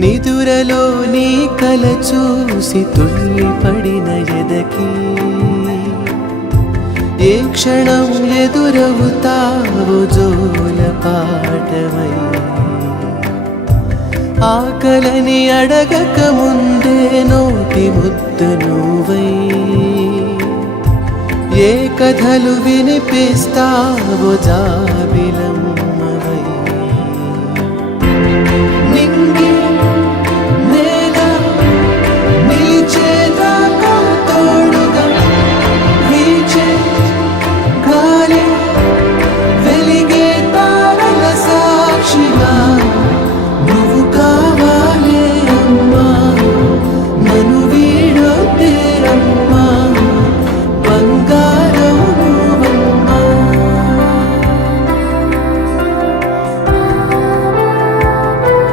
నిదురలో నీ కల చూసి తుళ్ళిపడిన ఎదకి ఏ క్షణం ఎదురవుతావో జోల పాటవై ఆకలని అడగక ముందే నోటి ముద్ద నువ్వై ఏ కథలు వినిపిస్తావో జాబిలమ్మ